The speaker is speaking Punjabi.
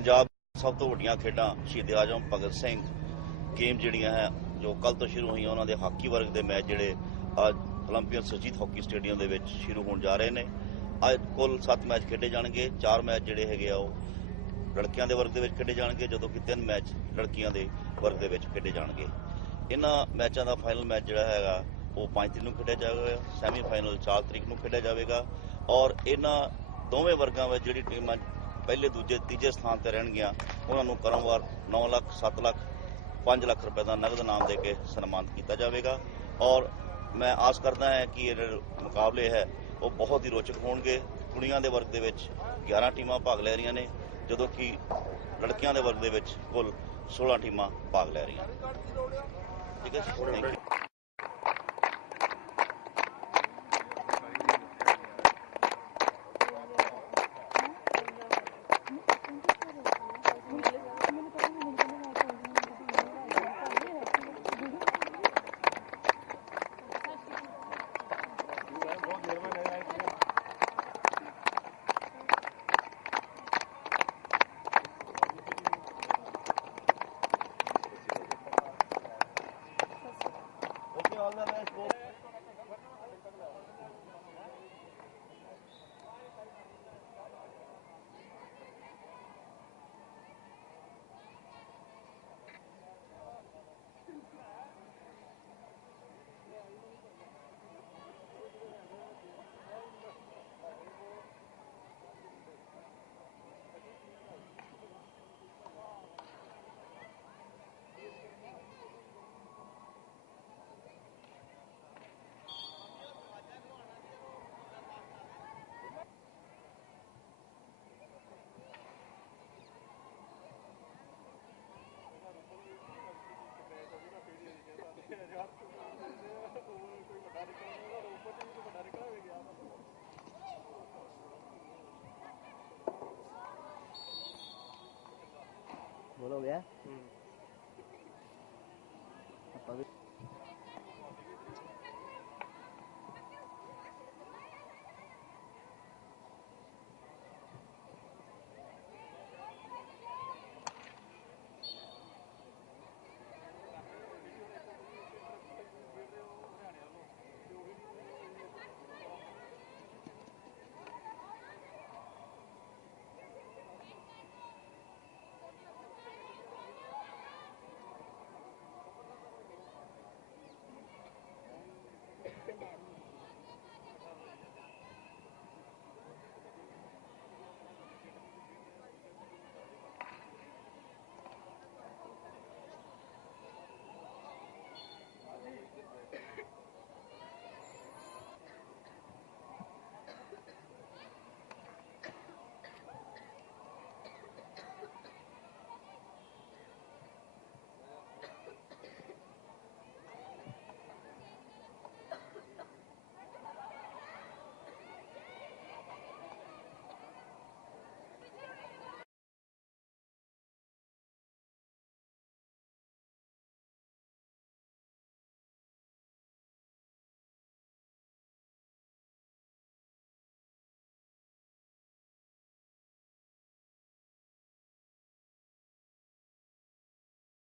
ਪੰਜਾਬ ਸਭ ਤੋਂ ਵੱਡੀਆਂ ਖੇਡਾਂ ਸ਼ਹੀਦ ਆਜਮ ਭਗਤ ਸਿੰਘ ਗੇਮ ਜਿਹੜੀਆਂ ਹੈ ਜੋ ਕੱਲ ਤੋਂ ਸ਼ੁਰੂ ਹੋਈਆਂ ਉਹਨਾਂ ਦੇ ਹਾਕੀ ਵਰਗ ਦੇ ਮੈਚ ਜਿਹੜੇ ਅੱਜ 올림픽 ਸੁਰਜੀਤ ਹਾਕੀ ਸਟੇਡੀਅਮ ਦੇ ਵਿੱਚ ਸ਼ੁਰੂ ਹੋਣ ਜਾ ਰਹੇ ਨੇ ਅੱਜ ਕੁੱਲ 7 ਮੈਚ ਖੇਡੇ ਜਾਣਗੇ 4 ਮੈਚ ਜਿਹੜੇ ਹੈਗੇ ਆ ਉਹ ਲੜਕਿਆਂ ਦੇ ਵਰਗ ਦੇ ਵਿੱਚ ਖੇਡੇ ਜਾਣਗੇ ਜਦੋਂ ਕਿ 3 ਮੈਚ ਲੜਕੀਆਂ ਦੇ ਵਰਗ ਦੇ ਵਿੱਚ ਖੇਡੇ ਜਾਣਗੇ ਇਹਨਾਂ ਮੈਚਾਂ ਦਾ ਫਾਈਨਲ ਮੈਚ ਜਿਹੜਾ ਹੈਗਾ ਉਹ 5 ਤਰੀਕ ਨੂੰ ਖੇਡਿਆ ਜਾਵੇਗਾ ਸੈਮੀ ਫਾਈਨਲ 4 ਤਰੀਕ ਨੂੰ ਖੇਡਿਆ ਜਾਵੇਗਾ ਔਰ ਇਹਨਾਂ ਦੋਵੇਂ ਵਰਗਾਂ ਵਿੱਚ ਜਿਹੜੀ ਟੀਮਾਂ ਪਹਿਲੇ ਦੂਜੇ ਤੀਜੇ ਸਥਾਨ ਤੇ ਰਹਿਣਗੀਆਂ। ਉਹਨਾਂ ਨੂੰ ਕਰਮਵਾਰ 9 ਲੱਖ 7 ਲੱਖ 5 ਲੱਖ ਰੁਪਏ ਦਾ ਨਗਦ ਨਾਮ ਦੇ ਕੇ ਸਨਮਾਨਿਤ ਕੀਤਾ ਜਾਵੇਗਾ। ਔਰ ਮੈਂ ਆਸ ਕਰਦਾ ਹਾਂ ਕਿ ਇਹ ਜਿਹੜੇ ਮੁਕਾਬਲੇ ਹੈ, ਉਹ ਬਹੁਤ ਹੀ ਰੋਚਕ ਹੋਣਗੇ। ਕੁੜੀਆਂ ਦੇ ਵਰਗ ਦੇ ਵਿੱਚ 11 ਟੀਮਾਂ ਭਾਗ ਲੈ ਰਹੀਆਂ ਨੇ, ਜਦੋਂ ਕਿ ਲੜਕੀਆਂ ਦੇ ਵਰਗ ਦੇ ਵਿੱਚ ਕੁੱਲ 16 ਟੀਮਾਂ ਭਾਗ ਲੈ ਰਹੀਆਂ ਠੀਕ ਹੈ yeah?